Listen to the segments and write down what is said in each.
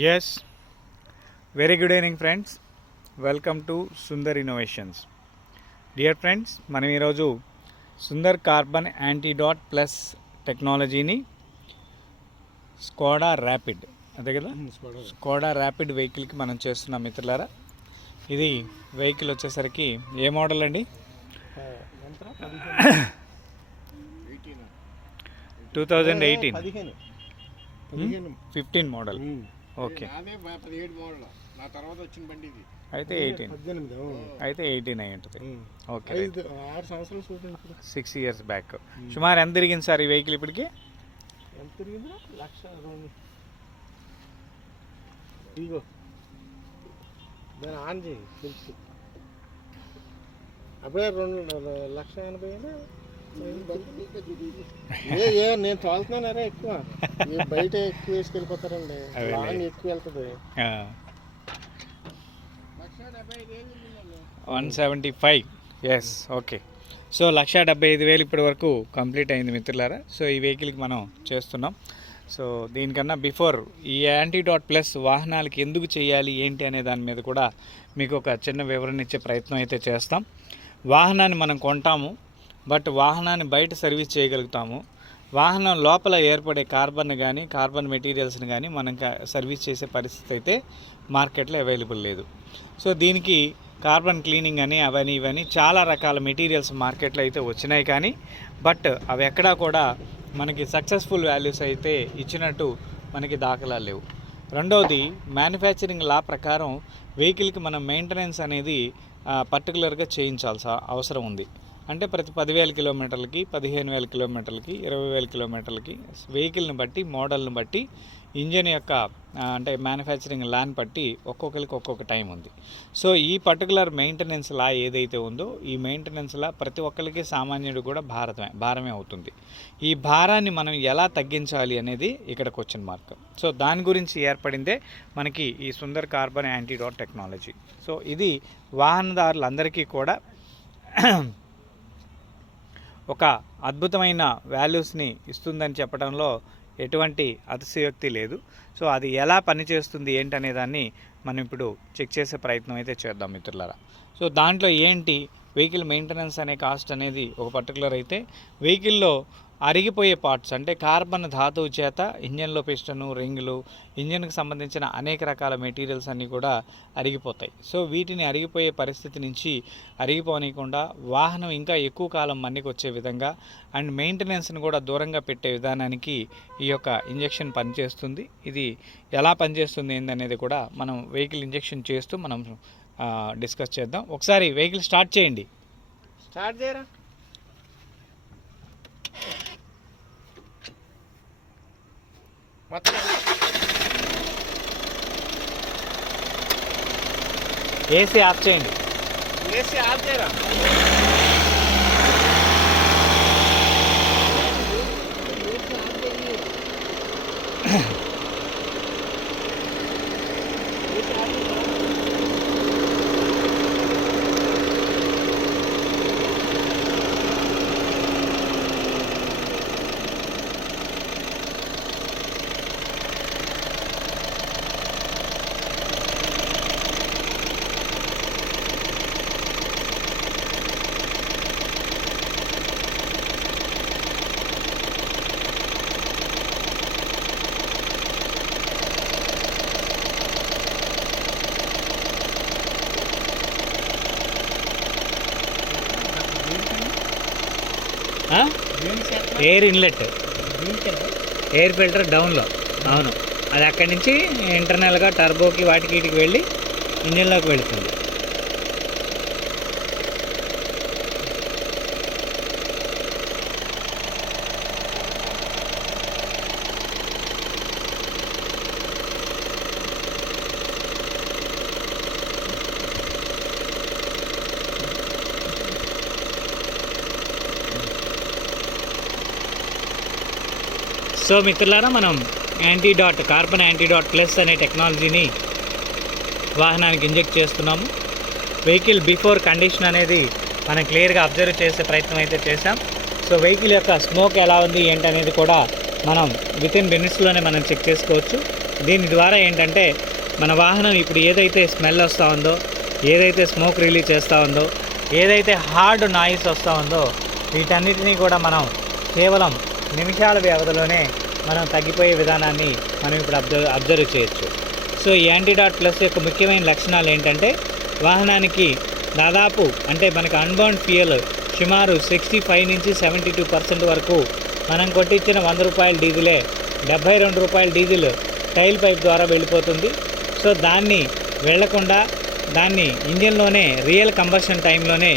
Yes, very good evening friends. Welcome to Sundar Innovations. Dear friends, మనం ఈరోజు Sundar carbon antidote plus టెక్నాలజీని Skoda rapid అదే కదా Skoda rapid వెహికల్కి మనం చేస్తున్నాం మిత్రులారా. ఇది వెహికల్ వచ్చేసరికి ఏ మోడల్ అండి? 2018 15 మోడల్. ఓకే, అయితే 18 అయి ఉంటుంది. Okay, 6 years back. సుమారు ఎంత తిరిగింది సార్ ఈ వెహికల్ ఇప్పటికి? అప్పుడే 2,80,000 నేను తోలుతున్నానరే ఎక్కువ, బయట ఎక్కువ వేసుకెళ్ళిపోతారండి, లాంగ్ ఎక్కువ వెళ్తుంది. 175. Yes, okay. సో 1,75,000 ఇప్పటి వరకు కంప్లీట్ అయింది మిత్రులారా. సో ఈ వెహికల్కి మనం చేస్తున్నాం. సో దీనికన్నా బిఫోర్ ఈ యాంటీడాట్ ప్లస్ వాహనాలకి ఎందుకు చేయాలి ఏంటి అనే దాని మీద కూడా మీకు ఒక చిన్న వివరణ ఇచ్చే ప్రయత్నం అయితే చేస్తాం. వాహనాన్ని మనం కొంటాము, బట్ వాహనాన్ని బయట సర్వీస్ చేయగలుగుతాము. వాహనం లోపల ఏర్పడే కార్బన్ మెటీరియల్స్ని కానీ మనం సర్వీస్ చేసే పరిస్థితి అయితే మార్కెట్లో అవైలబుల్ లేదు. సో దీనికి కార్బన్ క్లీనింగ్ అని అవన్నీ ఇవన్నీ చాలా రకాల మెటీరియల్స్ మార్కెట్లో అయితే వచ్చినాయి, కానీ బట్ అవి ఎక్కడా కూడా మనకి సక్సెస్ఫుల్ వాల్యూస్ అయితే ఇచ్చినట్టు మనకి దాఖలాలు లేవు. రెండవది, మ్యానుఫ్యాక్చరింగ్ లా ప్రకారం వెహికల్కి మనం మెయింటెనెన్స్ అనేది పర్టికులర్గా చేయించాల్సిన అవసరం ఉంది. అంటే ప్రతి 10,000 కిలోమీటర్లకి, 15,000 కిలోమీటర్లకి, 20,000 కిలోమీటర్లకి వెహికల్ని బట్టి, మోడల్ని బట్టి, ఇంజన్ యొక్క అంటే మ్యానుఫ్యాక్చరింగ్ లాని బట్టి ఒక్కొక్కరికి ఒక్కొక్క టైం ఉంది. సో ఈ పర్టికులర్ మెయింటెనెన్స్ లా ఏదైతే ఉందో ఈ మెయింటెనెన్స్ లా ప్రతి ఒక్కరికి సామాన్యుడు కూడా భారమే అవుతుంది. ఈ భారాన్ని మనం ఎలా తగ్గించాలి అనేది ఇక్కడ క్వశ్చన్ మార్క్. సో దాని గురించి ఏర్పడిందే మనకి ఈ Sundar carbon antidote technology. So ఇది వాహనదారులందరికీ కూడా ఒక అద్భుతమైన వాల్యూస్ని ఇస్తుందని చెప్పడంలో ఎటువంటి అతిశయోక్తి లేదు. సో అది ఎలా పనిచేస్తుంది ఏంటనే దాన్ని మనం ఇప్పుడు చెక్ చేసే ప్రయత్నం అయితే చేద్దాం మిత్రులారా. సో దాంట్లో ఏంటి వెహికల్ మెయింటెనెన్స్ అనే కాస్ట్ అనేది ఒక పర్టికులర్ అయితే, వెహికల్లో అరిగిపోయే పార్ట్స్ అంటే కార్బన్ ధాతువు చేత ఇంజన్లో పిస్టను, రింగులు, ఇంజన్కి సంబంధించిన అనేక రకాల మెటీరియల్స్ అన్నీ కూడా అరిగిపోతాయి. సో వీటిని అరిగిపోయే పరిస్థితి నుంచి అరిగిపోనీయకుండా వాహనం ఇంకా ఎక్కువ కాలం మన్నికి వచ్చే విధంగా అండ్ మెయింటెనెన్స్ని కూడా దూరంగా పెట్టే విధానానికి ఈ యొక్క ఇంజెక్షన్ పనిచేస్తుంది. ఇది ఎలా పనిచేస్తుంది ఏందనేది కూడా మనం వెహికల్ ఇంజెక్షన్ చేస్తూ మనం డిస్కస్ చేద్దాం. ఒకసారి వెహికల్ స్టార్ట్ చేయండి. స్టార్ట్ చేయరా. ఏసీ ఆఫ్ చేయండి. ఏసీ ఆఫ్ చేయరా. ఎయిర్ ఇన్లెట్, ఎయిర్ ఫిల్టర్ డౌన్లో. అవును, అది అక్కడి నుంచి ఇంటర్నల్గా టర్బోకి వాటికి వీటికి వెళ్ళి ఇంజన్లోకి వెళుతుంది. సో మిత్రులారా, మనం కార్బన్ యాంటీడాట్ ప్లస్ అనే టెక్నాలజీని వాహనానికి ఇంజెక్ట్ చేస్తున్నాము. వెహికల్ బిఫోర్ కండిషన్ అనేది మనం క్లియర్గా అబ్జర్వ్ చేసే ప్రయత్నం అయితే చేసాం. సో వెహికల్ యొక్క స్మోక్ ఎలా ఉంది ఏంటనేది కూడా మనం వితిన్ మినిట్స్లోనే మనం చెక్ చేసుకోవచ్చు. దీని ద్వారా ఏంటంటే మన వాహనం ఇప్పుడు ఏదైతే స్మెల్ వస్తూ ఉందో, ఏదైతే స్మోక్ రిలీజ్ చేస్తూ ఉందో, ఏదైతే హార్డ్ నాయిస్ వస్తూ ఉందో, వీటన్నిటినీ కూడా మనం కేవలం నిమిషాల వ్యవధిలోనే మనం తగ్గిపోయే విధానాన్ని మనం ఇప్పుడు అబ్జర్వ్ చేయొచ్చు. సో ఈ యాంటీడాట్ ప్లస్ యొక్క ముఖ్యమైన లక్షణాలు ఏంటంటే వాహనానికి దాదాపు అంటే మనకి అన్బర్న్ ఫ్యూయల్ సుమారు 65 నుంచి 72% వరకు మనం కొట్టించిన 100 రూపాయల డీజిలే 72 రూపాయల డీజిల్ టైల్ పైప్ ద్వారా వెళ్ళిపోతుంది. సో దాన్ని వెళ్లకుండా దాన్ని ఇంజన్లోనే రియల్ కంబషన్ టైంలోనే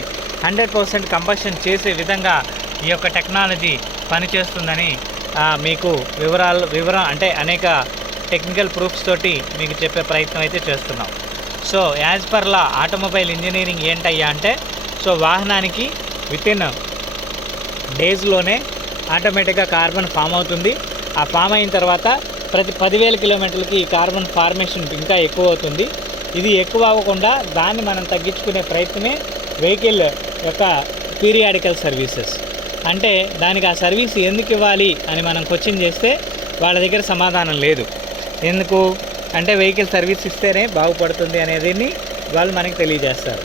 100% కంబషన్ చేసే విధంగా ఈ యొక్క టెక్నాలజీ పనిచేస్తుందని మీకు వివరం అంటే అనేక టెక్నికల్ ప్రూఫ్స్ తోటి మీకు చెప్పే ప్రయత్నం అయితే చేస్తున్నాం. So as per law automobile engineering ఏంటయ్యా అంటే, సో వాహనానికి వితిన్ డేస్లోనే ఆటోమేటిక్గా కార్బన్ ఫామ్ అవుతుంది. ఆ ఫామ్ అయిన తర్వాత ప్రతి 10,000 కిలోమీటర్లకి ఈ కార్బన్ ఫార్మేషన్ ఇంకా ఎక్కువ అవుతుంది. ఇది ఎక్కువ అవ్వకుండా దాన్ని మనం తగ్గించుకునే ప్రయత్నమే వెహికల్ యొక్క పీరియాడికల్ సర్వీసెస్. అంటే దానికి ఆ సర్వీస్ ఎందుకు ఇవ్వాలి అని మనం క్వశ్చన్ చేస్తే వాళ్ళ దగ్గర సమాధానం లేదు. ఎందుకు అంటే వెహికల్ సర్వీస్ ఇస్తేనే బాగుపడుతుంది అనేది వాళ్ళు మనకి తెలియజేస్తారు.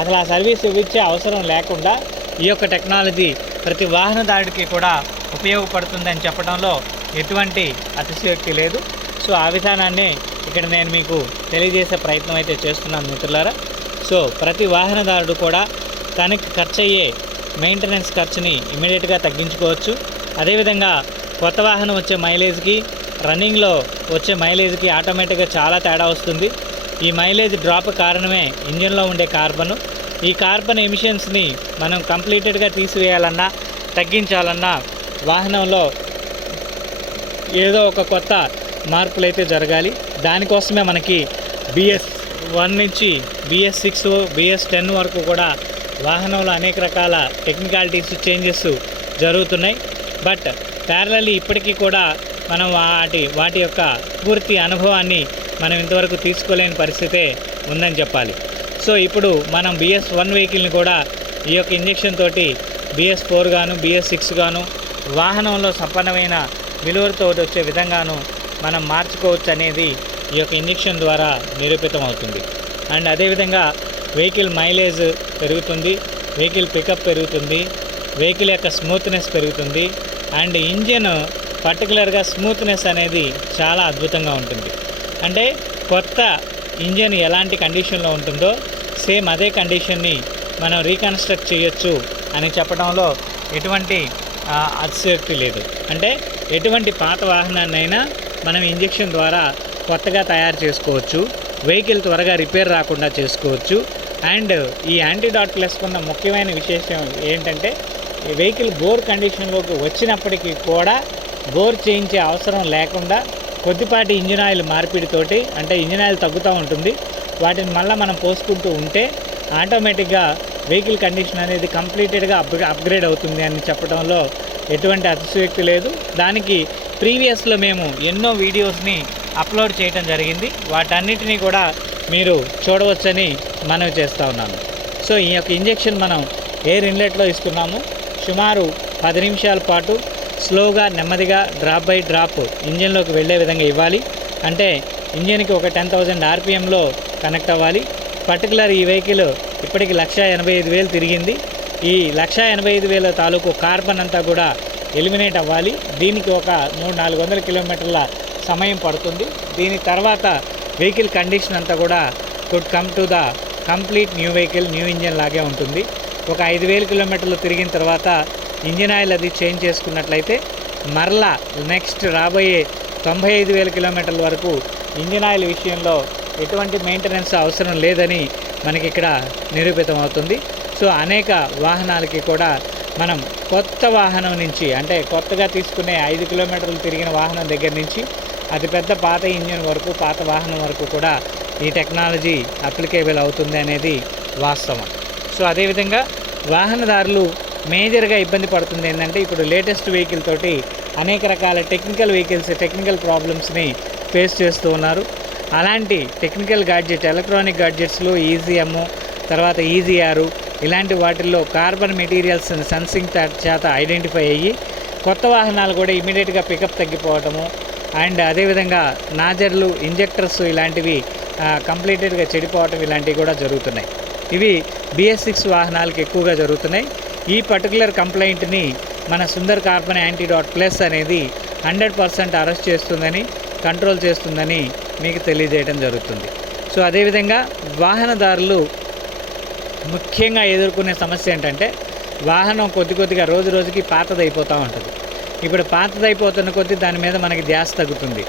అసలు ఆ సర్వీస్ ఇచ్చే అవసరం లేకుండా ఈ యొక్క టెక్నాలజీ ప్రతి వాహనదారుడికి కూడా ఉపయోగపడుతుందని చెప్పడంలో ఎటువంటి అతిశయోక్తి లేదు. సో ఆ విధానాన్ని ఇక్కడ నేను మీకు తెలియజేసే ప్రయత్నం అయితే చేస్తున్నాను మిత్రులారా. సో ప్రతి వాహనదారుడు కూడా తనకి ఖర్చు అయ్యే మెయింటెనెన్స్ ఖర్చుని ఇమీడియట్గా తగ్గించుకోవచ్చు. అదేవిధంగా కొత్త వాహనం వచ్చే మైలేజ్కి, రన్నింగ్లో వచ్చే మైలేజ్కి ఆటోమేటిక్గా చాలా తేడా వస్తుంది. ఈ మైలేజ్ డ్రాప్ కారణమే ఇంజన్లో ఉండే కార్బన్. ఈ కార్బన్ ఎమిషన్స్ని మనం కంప్లీటెడ్గా తీసివేయాలన్నా తగ్గించాలన్నా వాహనంలో ఏదో ఒక కొత్త మార్పులు అయితే జరగాలి. దానికోసమే మనకి BS1 నుంచి BS6, BS10 వరకు కూడా వాహనంలో అనేక రకాల టెక్నికాలిటీస్ చేంజెస్ జరుగుతున్నాయి. బట్ ప్యారలల్లీ ఇప్పటికీ కూడా మనం వాటి యొక్క పూర్తి అనుభవాన్ని మనం ఇంతవరకు తీసుకోలేని పరిస్థితే ఉందని చెప్పాలి. సో ఇప్పుడు మనం BS1 వెహికల్ని కూడా ఈ యొక్క ఇంజెక్షన్ తోటి BS4 గాను BS6 గాను వాహనంలో సంపన్నమైన విలువలతో వచ్చే విధంగాను మనం మార్చుకోవచ్చు అనేది ఈ యొక్క ఇంజెక్షన్ ద్వారా నిరూపితం అవుతుంది. అండ్ అదేవిధంగా వెహికల్ మైలేజ్ పెరుగుతుంది, వెహికల్ పికప్ పెరుగుతుంది, వెహికల్ యొక్క స్మూత్నెస్ పెరుగుతుంది. అండ్ ఇంజిన్ పర్టికులర్గా స్మూత్నెస్ అనేది చాలా అద్భుతంగా ఉంటుంది. అంటే కొత్త ఇంజిన్ ఎలాంటి కండిషన్లో ఉంటుందో సేమ్ అదే కండిషన్ని మనం రీకన్స్ట్రక్ట్ చేయొచ్చు అని చెప్పడంలో ఎటువంటి అతిశయోక్తి లేదు. అంటే ఎటువంటి పాత వాహనాన్నైనా మనం ఇంజెక్షన్ ద్వారా కొత్తగా తయారు చేసుకోవచ్చు, వెహికల్ త్వరగా రిపేర్ రాకుండా చేసుకోవచ్చు. అండ్ ఈ యాంటీడాట్ ప్లస్ ఉన్న ముఖ్యమైన విశేషం ఏంటంటే ఈ వెహికల్ బోర్ కండిషన్లోకి వచ్చినప్పటికీ కూడా బోర్ చేయించే అవసరం లేకుండా కొద్దిపాటి ఇంజిన్ ఆయిల్ మార్పిడితోటి, అంటే ఇంజిన్ ఆయిల్ తగ్గుతూ ఉంటుంది, వాటిని మళ్ళీ మనం పోసుకుంటూ ఉంటే ఆటోమేటిక్గా వెహికల్ కండిషన్ అనేది కంప్లీటెడ్గా అప్గ్రేడ్ అవుతుంది అని చెప్పడంలో ఎటువంటి అతిశయోక్తి లేదు. దానికి ప్రీవియస్లో మేము ఎన్నో వీడియోస్ని అప్లోడ్ చేయడం జరిగింది. వాటన్నిటినీ కూడా మీరు చూడవచ్చని మనవి చేస్తూ ఉన్నాను. సో ఈ యొక్క ఇంజెక్షన్ మనం ఎయిర్ ఇన్లెట్లో ఇస్తున్నాము. సుమారు 10 నిమిషాల పాటు స్లోగా నెమ్మదిగా డ్రాప్ బై డ్రాప్ ఇంజన్లోకి వెళ్ళే విధంగా ఇవ్వాలి. అంటే ఇంజన్కి ఒక 10,000 RPMలో కనెక్ట్ అవ్వాలి. పర్టికులర్ ఈ వెహికల్ ఇప్పటికి 1,85,000 తిరిగింది. ఈ 1,85,000 తాలూకు కార్బన్ అంతా కూడా ఎలిమినేట్ అవ్వాలి. దీనికి ఒక 300-400 కిలోమీటర్ల సమయం పడుతుంది. దీని తర్వాత వెహికల్ కండిషన్ అంతా కూడా could come to the complete new vehicle, new engine లాగే ఉంటుంది. ఒక 5,000 కిలోమీటర్లు తిరిగిన తర్వాత ఇంజిన్ ఆయిల్ అది చేంజ్ చేసుకున్నట్లయితే మరలా నెక్స్ట్ రాబోయే 95,000 కిలోమీటర్ల వరకు ఇంజిన్ ఆయిల్ విషయంలో ఎటువంటి మెయింటెనెన్స్ అవసరం లేదని మనకి ఇక్కడ నిరూపితం అవుతుంది. సో అనేక వాహనాలకి కూడా మనం కొత్త వాహనం నుంచి, అంటే కొత్తగా తీసుకునే 5 కిలోమీటర్లు తిరిగిన వాహనం దగ్గర నుంచి అతిపెద్ద పాత ఇంజిన్ వరకు, పాత వాహనం వరకు కూడా ఈ టెక్నాలజీ అప్లికేబుల్ అవుతుంది అనేది వాస్తవం. సో అదేవిధంగా వాహనదారులు మేజర్గా ఇబ్బంది పడుతుంది ఏంటంటే ఇప్పుడు లేటెస్ట్ వెహికల్ తోటి అనేక రకాల టెక్నికల్ ప్రాబ్లమ్స్ని ఫేస్ చేస్తూ ఉన్నారు. అలాంటి టెక్నికల్ గాడ్జెట్, ఎలక్ట్రానిక్ గాడ్జెట్స్లో ECM, తర్వాత EGR ఇలాంటి వాటిల్లో కార్బన్ మెటీరియల్స్ సెన్సింగ్ చేత ఐడెంటిఫై అయ్యి కొత్త వాహనాలు కూడా ఇమీడియట్గా పికప్ తగ్గిపోవటము, అండ్ అదేవిధంగా నాజర్లు, ఇంజెక్టర్స్ ఇలాంటివి కంప్లీటెడ్గా చెడిపోవటం ఇలాంటివి కూడా జరుగుతున్నాయి. ఇవి BS6 వాహనాలకు ఎక్కువగా జరుగుతున్నాయి. ఈ పర్టికులర్ కంప్లైంట్ని మన సుందర్ కార్బన్ యాంటీడాట్ ప్లస్ అనేది 100% అరెస్ట్ చేస్తుందని, కంట్రోల్ చేస్తుందని మీకు తెలియజేయడం జరుగుతుంది. సో అదేవిధంగా వాహనదారులు ముఖ్యంగా ఎదుర్కొనే సమస్య ఏంటంటే వాహనం కొద్దిగా రోజు రోజుకి పాతదైపోతూ ఉంటుంది. ఇప్పుడు పాతదైపోతున్న కొద్దీ దాని మీద మనకి ధ్యాస తగ్గుతుంది.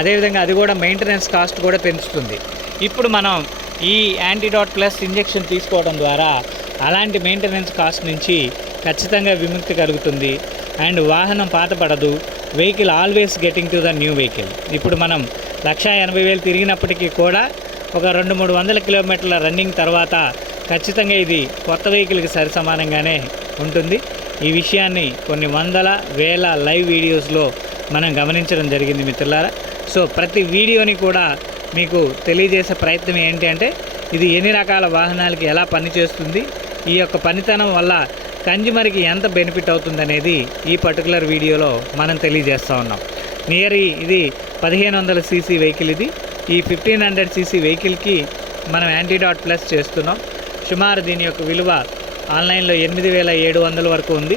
అదేవిధంగా అది కూడా మెయింటెనెన్స్ కాస్ట్ కూడా పెంచుతుంది. ఇప్పుడు మనం ఈ యాంటీడాట్ ప్లస్ ఇంజెక్షన్ తీసుకోవడం ద్వారా అలాంటి మెయింటెనెన్స్ కాస్ట్ నుంచి ఖచ్చితంగా విముక్తి కలుగుతుంది. అండ్ వాహనం పాతపడదు. Vehicle always getting to the new vehicle. ఇప్పుడు మనం 1,80,000 తిరిగినప్పటికీ కూడా ఒక 200-300 కిలోమీటర్ల రన్నింగ్ తర్వాత ఖచ్చితంగా ఇది కొత్త వెహికల్కి సరి సమానంగానే ఉంటుంది. ఈ విషయాన్ని కొన్ని వందల వేల లైవ్ వీడియోస్లో మనం గమనించడం జరిగింది మిత్రులారా. సో ప్రతి వీడియోని కూడా మీకు తెలియజేసే ప్రయత్నం ఏంటి అంటే ఇది ఎన్ని రకాల వాహనాలకి ఎలా పనిచేస్తుంది, ఈ యొక్క పనితనం వల్ల కన్జ్యూమర్కి ఎంత బెనిఫిట్ అవుతుందనేది ఈ పర్టికులర్ వీడియోలో మనం తెలియజేస్తూ ఉన్నాం. ఇది 1500 cc వెహికల్. ఇది ఈ 1500 cc వెహికల్కి మనం యాంటీడాట్ ప్లస్ చేస్తున్నాం. సుమారు దీని యొక్క విలువ ఆన్లైన్లో 8,700 వరకు ఉంది.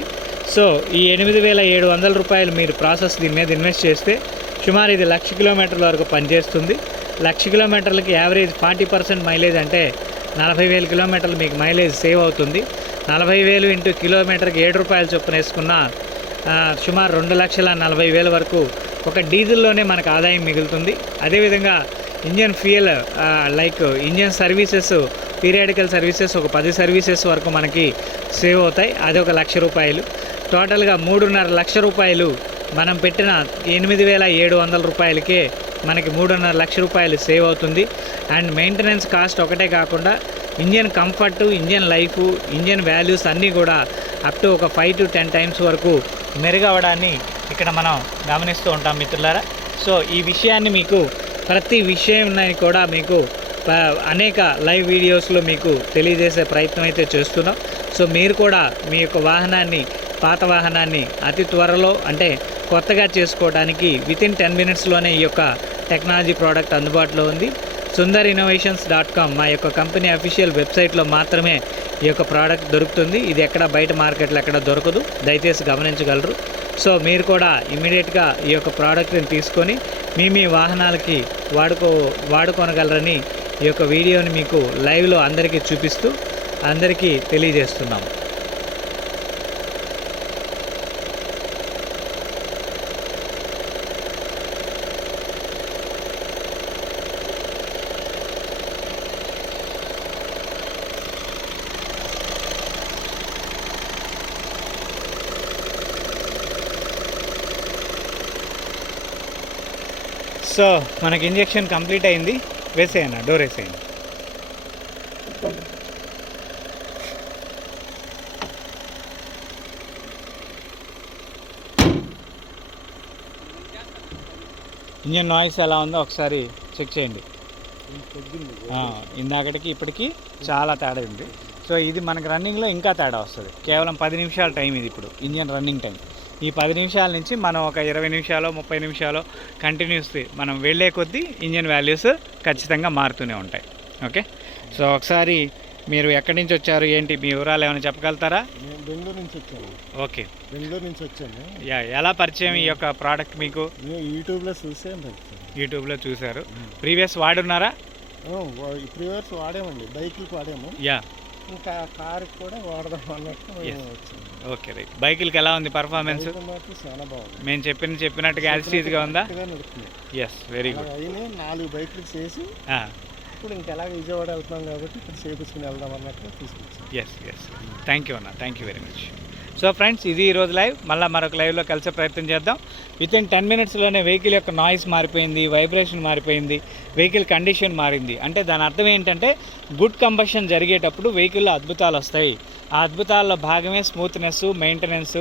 సో ఈ 8,700 రూపాయలు మీరు ప్రాసెస్ దీని మీద ఇన్వెస్ట్ చేస్తే సుమారు ఇది 1,00,000 కిలోమీటర్ల వరకు పనిచేస్తుంది. 1,00,000 కిలోమీటర్లకి యావరేజ్ 40% మైలేజ్ అంటే 40,000 కిలోమీటర్లు మీకు మైలేజ్ సేవ్ అవుతుంది. 40,000 ఇంటూ కిలోమీటర్కి 7 రూపాయలు చొప్పున వేసుకున్న సుమారు 2,40,000 వరకు ఒక డీజిల్లోనే మనకు ఆదాయం మిగులుతుంది. అదేవిధంగా engine fuel like engine services, periodical services ఒక 10 సర్వీసెస్ వరకు మనకి సేవ్ అవుతాయి. అది ఒక 1,00,000 రూపాయలు. టోటల్గా 3.5 లక్షల రూపాయలు మనం పెట్టిన 8,700 రూపాయలకే మనకి 3.5 లక్షల రూపాయలు సేవ్ అవుతుంది. అండ్ మెయింటెనెన్స్ కాస్ట్ ఒకటే కాకుండా engine comfort, engine life, engine values అన్నీ కూడా అప్ టు ఒక 5 to 10 టైమ్స్ వరకు మెరుగవడాన్ని ఇక్కడ మనం గమనిస్తూ ఉంటాం మిత్రులారా. సో ఈ విషయాన్ని మీకు ప్రతి విషయాన్ని కూడా మీకు అనేక లైవ్ వీడియోస్లో మీకు తెలియజేసే ప్రయత్నం అయితే చేస్తున్నాం. సో మీరు కూడా మీ యొక్క వాహనాన్ని, పాత వాహనాన్ని అతి త్వరలో అంటే కొత్తగా చేసుకోవడానికి వితిన్ 10 మినిట్స్లోనే ఈ యొక్క టెక్నాలజీ ప్రోడక్ట్ అందుబాటులో ఉంది. sundarinnovations.com మా యొక్క కంపెనీ అఫీషియల్ వెబ్సైట్లో మాత్రమే ఈ యొక్క ప్రోడక్ట్ దొరుకుతుంది. ఇది ఎక్కడ బయట మార్కెట్లో ఎక్కడ దొరకదు, దయచేసి గమనించగలరు. సో మీరు కూడా ఇమీడియట్గా ఈ యొక్క ప్రోడక్ట్ని తీసుకొని మీ వాహనాలకి వాడుకోనగలరని ఈ యొక్క వీడియోని మీకు లైవ్లో అందరికీ చూపిస్తూ అందరికీ తెలియజేస్తున్నాం. సో మనకి ఇంజెక్షన్ కంప్లీట్ అయింది. వేసేయన్న, డోర్ వేసేయండి. ఇంజన్ నాయిస్ ఎలా ఉందో ఒకసారి చెక్ చేయండి. ఇందాకటికి ఇప్పటికి చాలా తేడా ఉంది. సో ఇది మనకి రన్నింగ్లో ఇంకా తేడా వస్తుంది. కేవలం 10 నిమిషాల టైం ఇది ఇప్పుడు ఇంజన్ రన్నింగ్ టైం. ఈ 10 నిమిషాల నుంచి మనం ఒక 20 నిమిషాలు 30 నిమిషాలు కంటిన్యూస్లీ మనం వెళ్ళే కొద్దీ ఇంజన్ వాల్యూస్ ఖచ్చితంగా మారుతూనే ఉంటాయి. ఓకే, సో ఒకసారి మీరు ఎక్కడి నుంచి వచ్చారు, ఏంటి మీ వివరాలు ఏమైనా చెప్పగలుగుతారా? నేను బెంగళూరు నుంచి వచ్చాను. ఓకే, బెంగళూరు నుంచి వచ్చాను. ఎలా పరిచయం ఈ యొక్క ప్రోడక్ట్ మీకు? యూట్యూబ్లో యూట్యూబ్లో చూసారు. ప్రీవియస్ వాడున్నారా? ప్రీవియస్ వాడామండి, బైక్లకు వాడాము. ఇంకా కార్కి కూడా వాడదాం అన్నట్టు వచ్చింది. Okay right. బైకులకి ఎలా ఉంది పర్ఫార్మెన్స్? చాలా బాగుంది. మేము చెప్పినట్టుగా యాజిటీజ్గా ఉందా? Yes, very good. అయినా 4 బైకులు చేసి ఇప్పుడు ఇంకెలా విజయవాడ వెళ్తున్నాం కాబట్టి ఇక్కడ చేపించుకుని వెళ్దాం అన్నట్టు తీసుకొచ్చాం. ఎస్, థ్యాంక్ యూ అన్న, thank you very much. So friends, ఇది ఈరోజు లైవ్. మళ్ళీ మరొక లైవ్లో కలిసే ప్రయత్నం చేద్దాం. వితిన్ 10 మినిట్స్లోనే వెహికల్ యొక్క నాయిస్ మారిపోయింది, వైబ్రేషన్ మారిపోయింది, వెహికల్ కండిషన్ మారింది. అంటే దాని అర్థం ఏంటంటే గుడ్ కంబషన్ జరిగేటప్పుడు వెహికల్లో అద్భుతాలు వస్తాయి. ఆ అద్భుతాల్లో భాగమే స్మూత్నెస్, మెయింటెనెన్స్,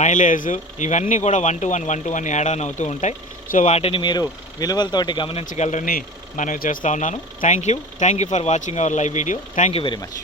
మైలేజ్, ఇవన్నీ కూడా 1 to 1 యాడ్ ఆన్ అవుతూ ఉంటాయి. సో వాటిని మీరు విలువలతోటి గమనించగలరని మనవి చేస్తూ ఉన్నాను. Thank you for watching our live video. Thank you very much.